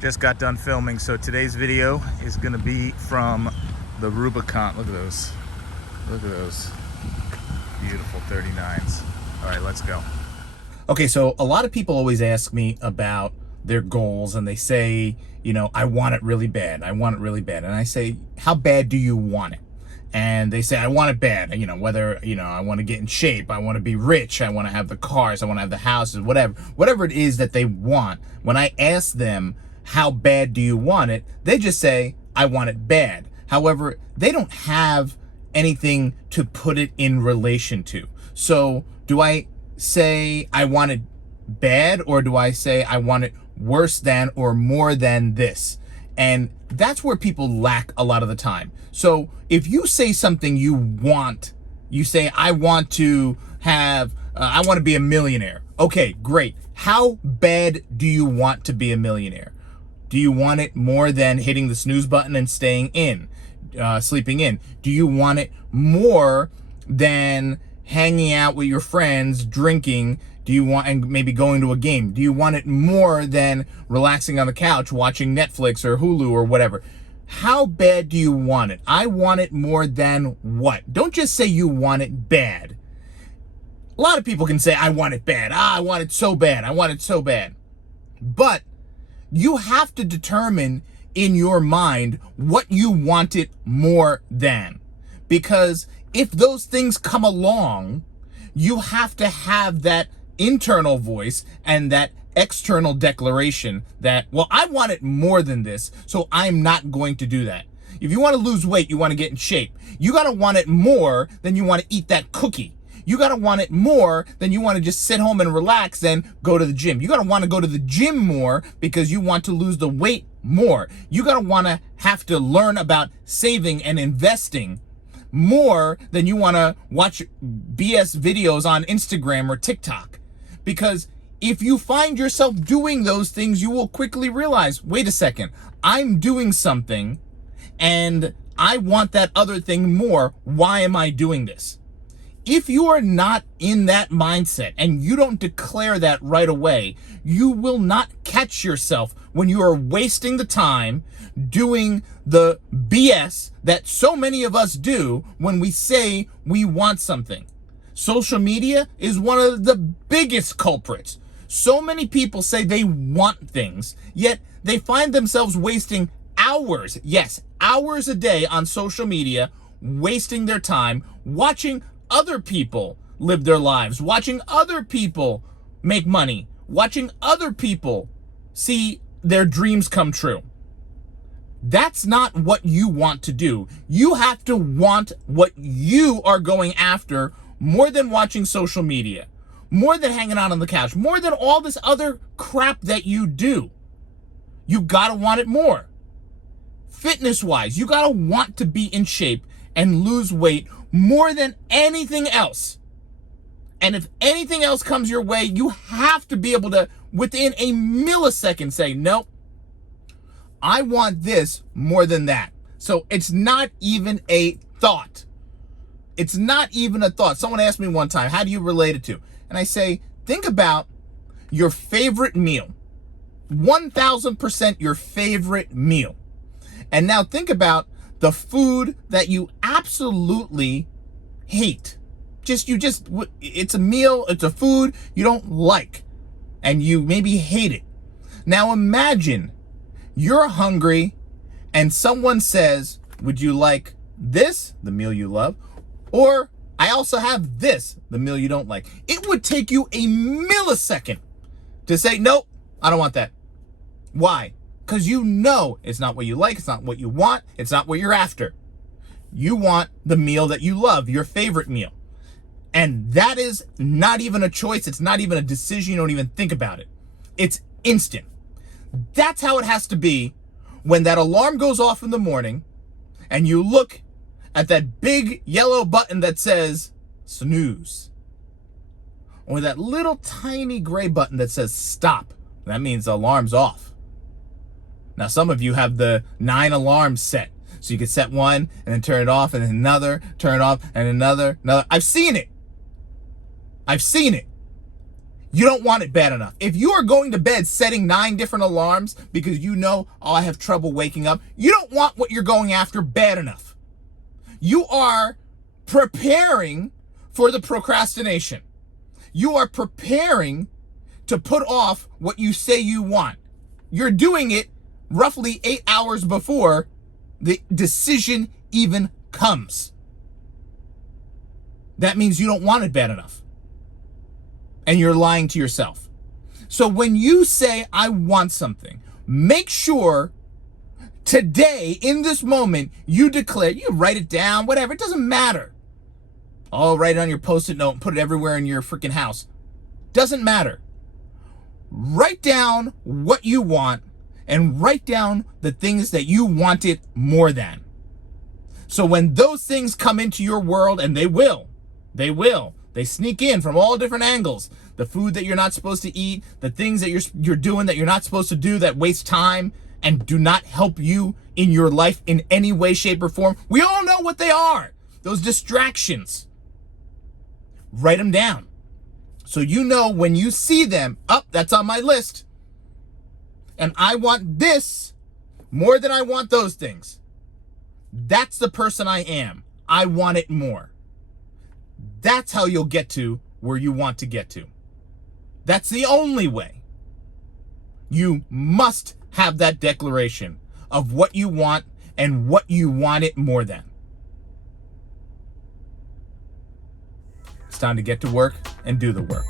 Just got done filming, so today's video is gonna be from the Rubicon. Look at those. Look at those beautiful 39s. All right, let's go. Okay, so a lot of people always ask me about their goals, and they say, you know, I want it really bad. I want it really bad. And I say, how bad do you want it? And they say, I want it bad. You know, whether, you know, I want to get in shape, I want to be rich, I want to have the cars, I want to have the houses, whatever it is that they want. When I ask them, how bad do you want it? They just say, I want it bad. However, they don't have anything to put it in relation to. So do I say I want it bad, or do I say I want it worse than or more than this? And that's where people lack a lot of the time. So if you say something you want, you say, I want to have, I want to be a millionaire. Okay, great. How bad do you want to be a millionaire? Do you want it more than hitting the snooze button and staying in, sleeping in? Do you want it more than hanging out with your friends, drinking? Do you want, and maybe going to a game? Do you want it more than relaxing on the couch, watching Netflix or Hulu or whatever? How bad do you want it? I want it more than what? Don't just say you want it bad. A lot of people can say, I want it bad. I want it so bad. I want it so bad. But you have to determine in your mind what you want it more than. Because if those things come along, you have to have that internal voice and that external declaration that, well, I want it more than this, so I'm not going to do that. If you want to lose weight, you want to get in shape, you got to want it more than you want to eat that cookie. You got to want it more than you want to just sit home and relax and go to the gym. You got to want to go to the gym more because you want to lose the weight more. You got to want to have to learn about saving and investing more than you want to watch BS videos on Instagram or TikTok. Because if you find yourself doing those things, you will quickly realize, wait a second, I'm doing something and I want that other thing more. Why am I doing this? If you are not in that mindset and you don't declare that right away, you will not catch yourself when you are wasting the time doing the BS that so many of us do when we say we want something. Social media is one of the biggest culprits. So many people say they want things, yet they find themselves wasting hours, yes, hours a day on social media, wasting their time watching other people live their lives, watching other people make money, watching other people see their dreams come true. That's not what you want to do. You have to want what you are going after more than watching social media, more than hanging out on the couch, more than all this other crap that you do. You gotta want it more. Fitness-wise, you gotta want to be in shape and lose weight more than anything else. And if anything else comes your way, you have to be able to, within a millisecond, say, nope, I want this more than that. So it's not even a thought. It's not even a thought. Someone asked me one time, how do you relate it to? And I say, think about your favorite meal. 1000% your favorite meal. And now think about the food that you absolutely hate. It's a meal, it's a food you don't like, and you maybe hate it. Now imagine you're hungry and someone says, would you like this, the meal you love, or I also have this, the meal you don't like? It would take you a millisecond to say, nope, I don't want that. Why? Because you know it's not what you like, it's not what you want, it's not what you're after. You want the meal that you love, your favorite meal. And that is not even a choice, it's not even a decision, you don't even think about it. It's instant. That's how it has to be when that alarm goes off in the morning and you look at that big yellow button that says snooze, or that little tiny gray button that says stop. That means the alarm's off. Now, some of you have the 9 alarms set. So you can set one and then turn it off, and then another, turn it off, and another. I've seen it. you don't want it bad enough. If you are going to bed setting 9 different alarms because you know, oh, I have trouble waking up, you don't want what you're going after bad enough. You are preparing for the procrastination. You are preparing to put off what you say you want. You're doing it roughly 8 hours before the decision even comes. That means you don't want it bad enough. And you're lying to yourself. So when you say, I want something, make sure today, in this moment, you declare, you write it down, whatever, it doesn't matter. Oh, write it on your Post-it note and put it everywhere in your freaking house. Doesn't matter. Write down what you want and write down the things that you want it more than. So when those things come into your world, and they will, they sneak in from all different angles. The food that you're not supposed to eat, the things that you're doing that you're not supposed to do that waste time and do not help you in your life in any way, shape, or form. We all know what they are. Those distractions. Write them down. So you know when you see them, that's on my list. And I want this more than I want those things. That's the person I am. I want it more. That's how you'll get to where you want to get to. That's the only way. You must have that declaration of what you want and what you want it more than. It's time to get to work and do the work.